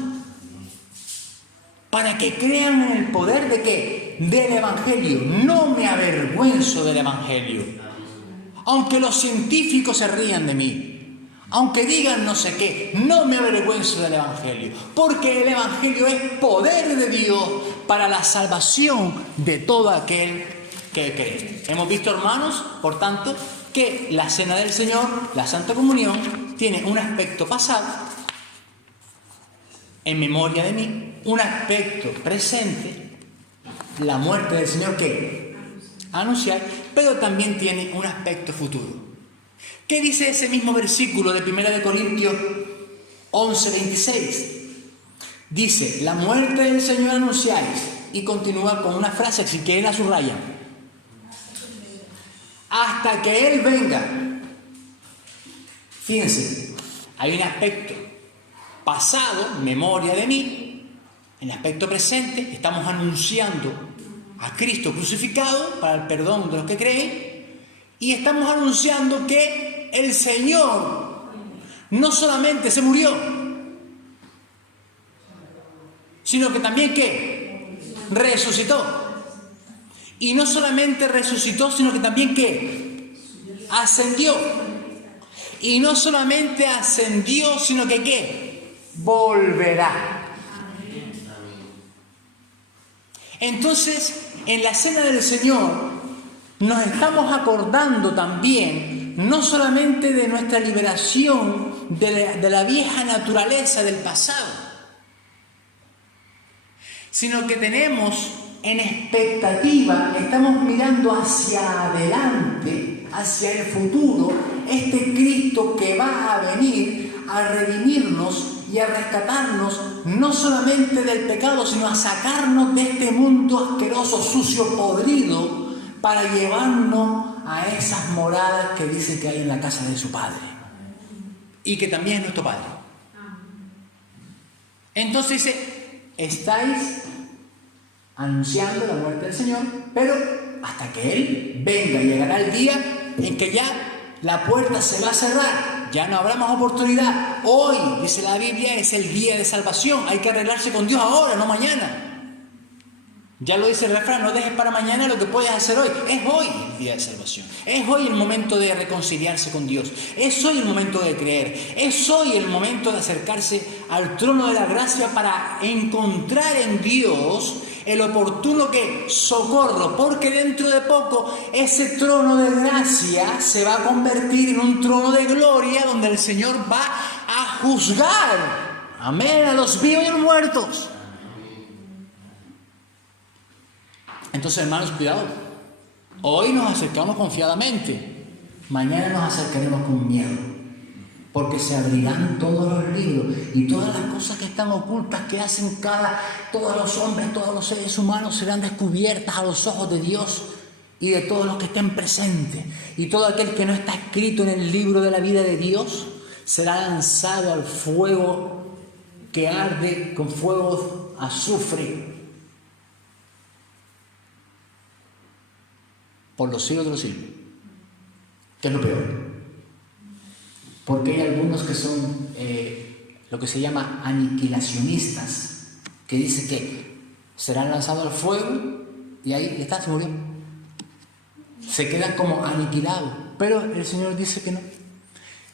Para que crean en el poder de ¿qué? Del Evangelio. No me avergüenzo del Evangelio. Aunque los científicos se rían de mí. Aunque digan no sé qué, no me avergüenzo del Evangelio, porque el Evangelio es poder de Dios para la salvación de todo aquel que cree. Hemos visto, hermanos, por tanto, que la Cena del Señor, la Santa Comunión, tiene un aspecto pasado, en memoria de mí, un aspecto presente, la muerte del Señor que anunciar, pero también tiene un aspecto futuro. ¿Qué dice ese mismo versículo de 1 Corintios 11:26? Dice: la muerte del Señor anunciáis, y continúa con una frase, si quieren la subrayan: hasta que Él venga. Fíjense, hay un aspecto pasado, memoria de mí, en el aspecto presente, estamos anunciando a Cristo crucificado para el perdón de los que creen, y estamos anunciando que el Señor no solamente se murió, sino que también ¿qué? Resucitó. Y no solamente resucitó, sino que también ¿qué? Ascendió. Y no solamente ascendió, sino que ¿qué? Volverá. Entonces, en la cena del Señor, nos estamos acordando también, no solamente de nuestra liberación de la vieja naturaleza del pasado, sino que tenemos en expectativa, estamos mirando hacia adelante, hacia el futuro, este Cristo que va a venir a redimirnos y a rescatarnos no solamente del pecado, sino a sacarnos de este mundo asqueroso, sucio, podrido, para llevarnos a esas moradas que dice que hay en la casa de su Padre y que también es nuestro Padre. Entonces dice, estáis anunciando la muerte del Señor, pero hasta que Él venga, llegará el día en que ya la puerta se va a cerrar, ya no habrá más oportunidad. Hoy, dice la Biblia, es el día de salvación, hay que arreglarse con Dios ahora, no mañana. Ya lo dice el refrán, no dejes para mañana lo que puedes hacer hoy. Es hoy el día de salvación, es hoy el momento de reconciliarse con Dios, es hoy el momento de creer, es hoy el momento de acercarse al trono de la gracia para encontrar en Dios el oportuno que socorro, porque dentro de poco ese trono de gracia se va a convertir en un trono de gloria donde el Señor va a juzgar, amén, a los vivos y a los muertos. Entonces, hermanos, cuidado. Hoy nos acercamos confiadamente, mañana nos acercaremos con miedo, porque se abrirán todos los libros y todas las cosas que están ocultas que hacen todos los hombres, todos los seres humanos serán descubiertas a los ojos de Dios y de todos los que estén presentes. Y todo aquel que no está escrito en el libro de la vida de Dios será lanzado al fuego que arde con fuego azufre por los siglos de los siglos, que es lo peor. Porque hay algunos que son lo que se llama aniquilacionistas, que dicen que serán lanzados al fuego y ahí está, se murió. Se quedan como aniquilados. Pero el Señor dice que no.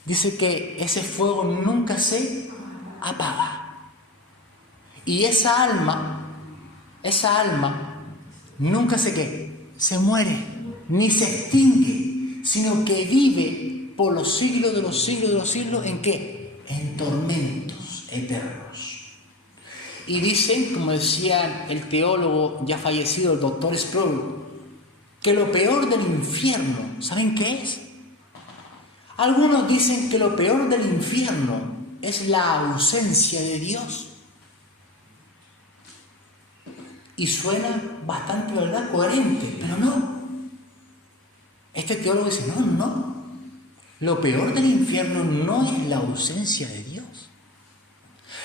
Dice que ese fuego nunca se apaga. Y esa alma nunca se muere, ni se extingue, sino que vive por los siglos de los siglos de los siglos. ¿En qué? En tormentos eternos. Y dicen, como decía el teólogo ya fallecido, el doctor Sproul, que lo peor del infierno, ¿saben qué es? Algunos dicen que lo peor del infierno es la ausencia de Dios. Y suena bastante, ¿verdad?, coherente, pero no. Este teólogo dice, no. Lo peor del infierno no es la ausencia de Dios.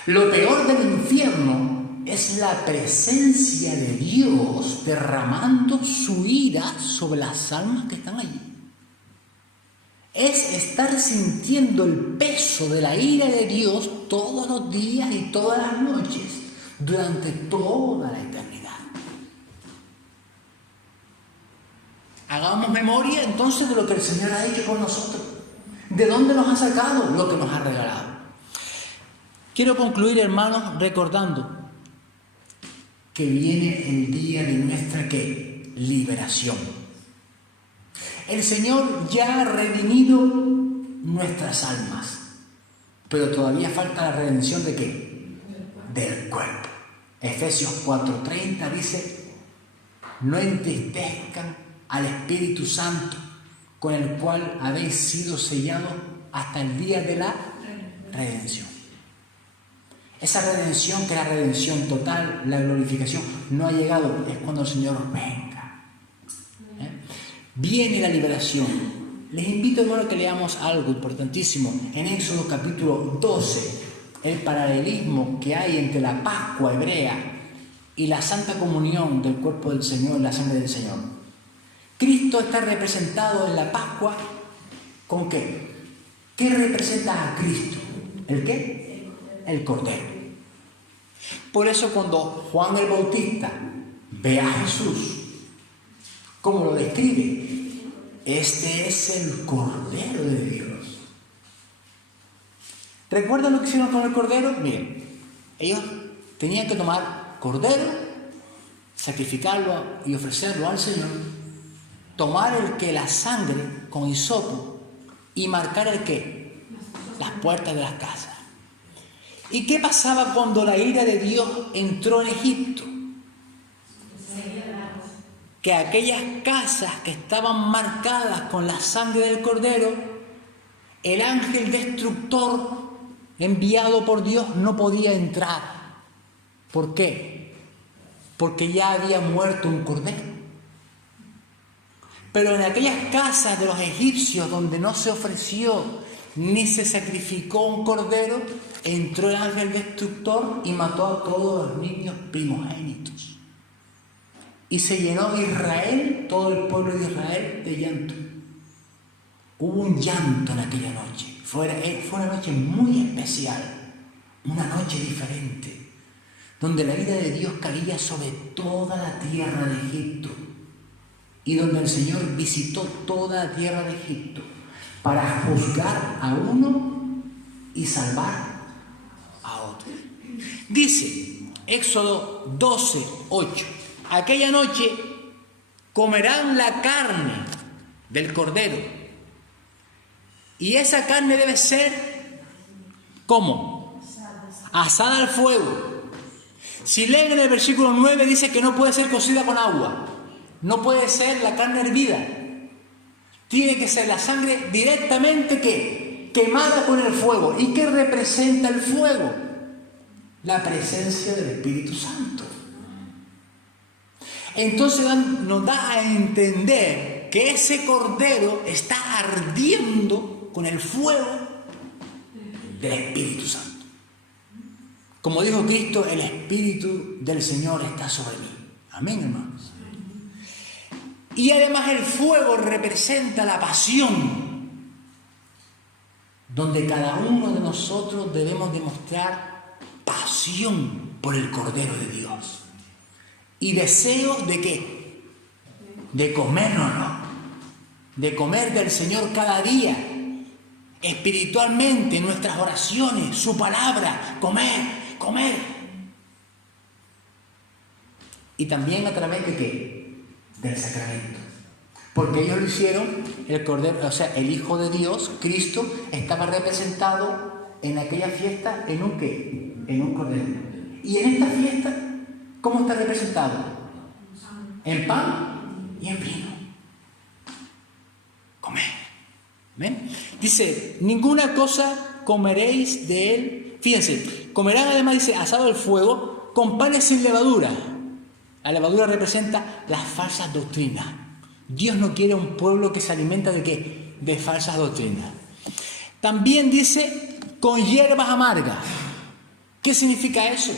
Lo peor del infierno es la presencia de Dios derramando su ira sobre las almas que están allí. Es estar sintiendo el peso de la ira de Dios todos los días y todas las noches durante toda la eternidad. Hagamos memoria entonces de lo que el Señor ha hecho con nosotros. ¿De dónde nos ha sacado? Lo que nos ha regalado. Quiero concluir, hermanos, recordando que viene el día de nuestra ¿qué? Liberación. El Señor ya ha redimido nuestras almas, pero todavía falta la redención ¿de qué? Del cuerpo. Efesios 4:30 dice, no entristezcan al Espíritu Santo, con el cual habéis sido sellados hasta el día de la redención. Esa redención, que es la redención total, la glorificación, no ha llegado, es cuando el Señor venga. Viene la liberación. Les invito, hermano, que leamos algo importantísimo en Éxodo capítulo 12, el paralelismo que hay entre la Pascua hebrea y la santa comunión del cuerpo del Señor, la sangre del Señor. Cristo está representado en la Pascua ¿con qué? ¿Qué representa a Cristo? ¿El qué? El Cordero. Por eso cuando Juan el Bautista ve a Jesús, ¿cómo lo describe? Este es el Cordero de Dios. ¿Recuerdan lo que hicieron con el Cordero? Miren, ellos tenían que tomar Cordero, sacrificarlo y ofrecerlo al Señor, tomar la sangre con hisopo y marcar el qué, las puertas de las casas. ¿Y qué pasaba cuando la ira de Dios entró en Egipto? Que aquellas casas que estaban marcadas con la sangre del Cordero, el ángel destructor enviado por Dios no podía entrar. ¿Por qué? Porque ya había muerto un cordero. Pero en aquellas casas de los egipcios donde no se ofreció ni se sacrificó un cordero, entró el ángel destructor y mató a todos los niños primogénitos. Y se llenó Israel, todo el pueblo de Israel, de llanto. Hubo un llanto en aquella noche. Fue una noche muy especial, una noche diferente, donde la ira de Dios caía sobre toda la tierra de Egipto y donde el Señor visitó toda la tierra de Egipto para juzgar a uno y salvar a otro. Dice Éxodo 12:8, aquella noche comerán la carne del cordero y esa carne debe ser ¿cómo? Asada al fuego. Si leen en el versículo 9 dice que no puede ser cocida con agua, no puede ser la carne hervida, tiene que ser la sangre directamente ¿qué? Quemada con el fuego. ¿Y qué representa el fuego? La presencia del Espíritu Santo. Entonces nos da a entender que ese cordero está ardiendo con el fuego del Espíritu Santo. Como dijo Cristo, el Espíritu del Señor está sobre mí. Amén, hermanos. Y además el fuego representa la pasión, donde cada uno de nosotros debemos demostrar pasión por el Cordero de Dios. Y deseos de ¿qué? De comernos, de comer del Señor cada día, espiritualmente, en nuestras oraciones, su palabra, comer. Y también a través de ¿qué? Del sacramento. Porque ellos lo hicieron, el Cordero, o sea, el Hijo de Dios, Cristo, estaba representado en aquella fiesta en un ¿qué? En un cordero. Y en esta fiesta, ¿cómo está representado? En pan y en vino. Comer. ¿Ven? Dice, ninguna cosa comeréis de él. Fíjense, comerán además, dice, asado al fuego, con panes sin levadura. La levadura representa las falsas doctrinas. Dios no quiere un pueblo que se alimenta ¿de qué? De falsas doctrinas. También dice, con hierbas amargas. ¿Qué significa eso?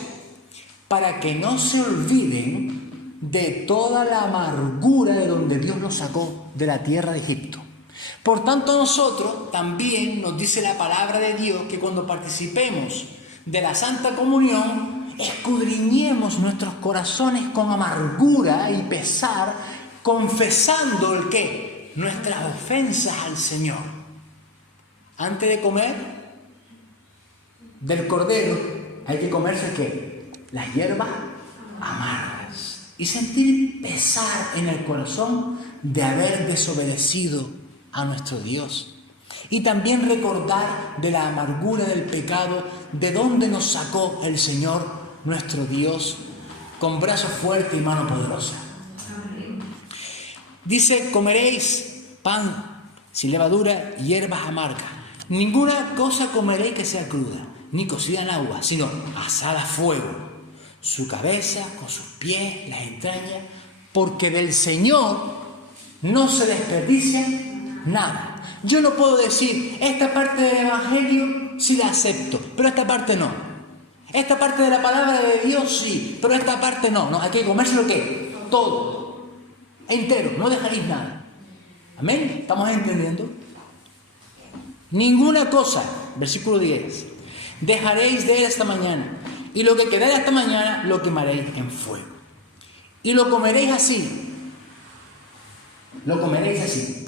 Para que no se olviden de toda la amargura de donde Dios los sacó de la tierra de Egipto. Por tanto, nosotros también nos dice la palabra de Dios que cuando participemos de la Santa Comunión, escudriñemos nuestros corazones con amargura y pesar, confesando el qué, nuestras ofensas al Señor. Antes de comer del cordero, hay que comerse ¿qué? Las hierbas amargas y sentir pesar en el corazón de haber desobedecido a nuestro Dios. Y también recordar de la amargura del pecado, de donde nos sacó el Señor, nuestro Dios, con brazo fuerte y mano poderosa. Dice, comeréis pan sin levadura y hierbas amargas. Ninguna cosa comeréis que sea cruda, ni cocida en agua, sino asada a fuego. Su cabeza, con sus pies, las entrañas, porque del Señor no se desperdicia nada. Yo no puedo decir, esta parte del Evangelio sí la acepto, pero esta parte no. Esta parte de la palabra de Dios sí, pero esta parte no. No, hay que comérselo ¿qué? Todo. Entero, no dejaréis nada. Amén. ¿Estamos entendiendo? Ninguna cosa, versículo 10, dejaréis de él esta mañana, y lo que quedare esta mañana lo quemaréis en fuego. Y lo comeréis así. Lo comeréis así.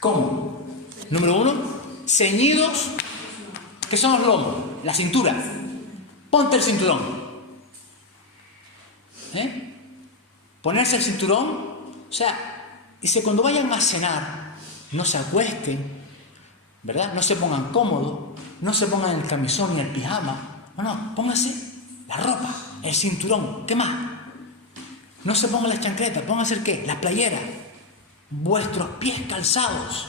¿Cómo? Número 1, ceñidos, que son los lomos, la cintura. Ponte el cinturón. Ponerse el cinturón, o sea, dice, cuando vayan a cenar, no se acuesten, ¿verdad? No se pongan cómodos, no se pongan el camisón ni el pijama. No, pónganse la ropa, el cinturón, ¿qué más? No se pongan las chancletas, pónganse el ¿qué? Las playeras, vuestros pies calzados.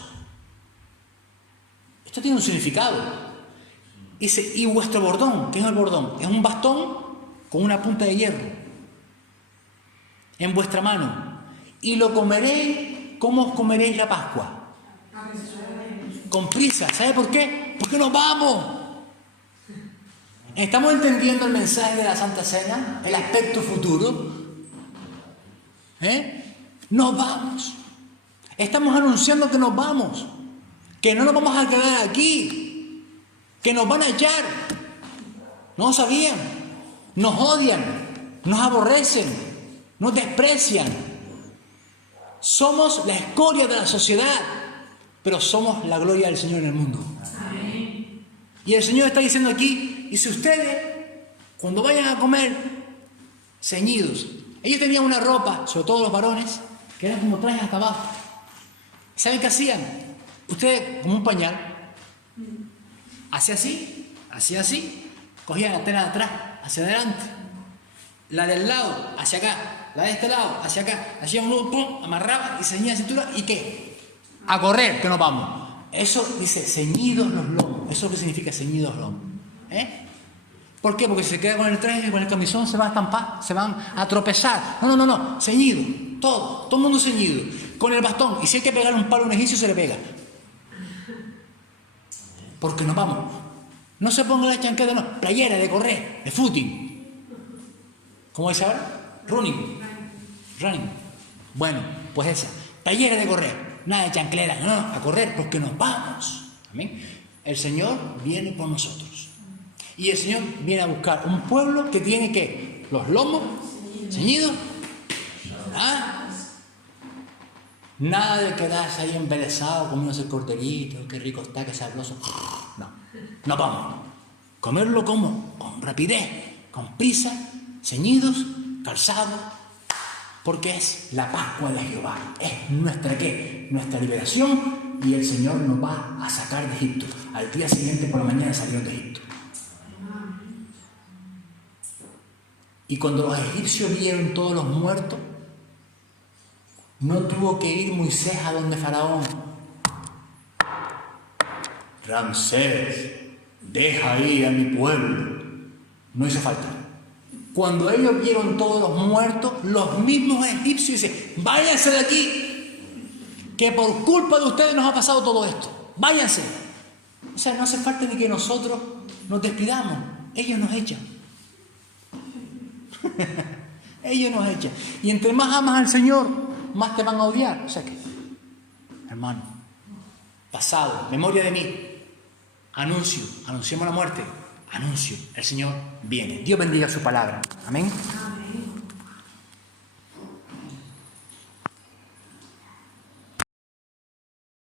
Esto tiene un significado. Dice, y vuestro bordón, ¿qué es el bordón? Es un bastón con una punta de hierro en vuestra mano. Y lo comeréis, ¿cómo os comeréis la Pascua? Con prisa. ¿Sabe por qué? Porque nos vamos. ¿Estamos entendiendo el mensaje de la Santa Cena? El aspecto futuro. Nos vamos. Estamos anunciando que nos vamos. Que no nos vamos a quedar aquí. Que nos van a echar. No lo sabían. Nos odian. Nos aborrecen. Nos desprecian. Somos la escoria de la sociedad. Pero somos la gloria del Señor en el mundo. Amén. Y el Señor está diciendo aquí, y si ustedes, cuando vayan a comer, ceñidos. Ellos tenían una ropa, sobre todo los varones, que eran como trajes hasta abajo. ¿Saben qué hacían? Ustedes, como un pañal, hacía así, cogían la tela de atrás, hacia adelante, la del lado, hacia acá, la de este lado, hacia acá, hacían un nudo, pum, amarraban y ceñían la cintura, ¿y qué? A correr, que nos vamos. Eso dice, ceñidos los lomos. Eso es lo que significa ceñidos los lomos. ¿Por qué? Porque si se queda con el traje, con el camisón, se van a estampar, se van a tropezar. No, ceñido, todo el mundo ceñido, con el bastón. Y si hay que pegar un palo a un egipcio, se le pega. Porque nos vamos. No se ponga la chanqueta, no, playera de correr, de footing. ¿Cómo dice ahora? Running. Bueno, pues esa, playera de correr. Nada de chanclera, no, a correr porque nos vamos. Amén. El Señor viene por nosotros. Y el Señor viene a buscar un pueblo que tiene ¿qué? Los lomos ceñidos. Nada de quedarse ahí embelesado comiéndose el corderito, qué rico está, qué sabroso. No vamos. Comerlo como, con rapidez, con prisa, ceñidos, calzados. Porque es la Pascua de Jehová. Es nuestra ¿qué? Nuestra liberación. Y el Señor nos va a sacar de Egipto. Al día siguiente por la mañana salieron de Egipto. Y cuando los egipcios vieron todos los muertos, no tuvo que ir Moisés a donde Faraón. Ramsés, deja ir a mi pueblo. No hizo falta. Cuando ellos vieron todos los muertos, los mismos egipcios dicen, váyanse de aquí, que por culpa de ustedes nos ha pasado todo esto. Váyanse. O sea, no hace falta ni que nosotros nos despidamos. Ellos nos echan. Ellos nos echan. Y entre más amas al Señor, más te van a odiar. O sea que, hermano, pasado, memoria de mí, anunciamos la muerte. Anuncio, el Señor viene. Dios bendiga su palabra. Amén.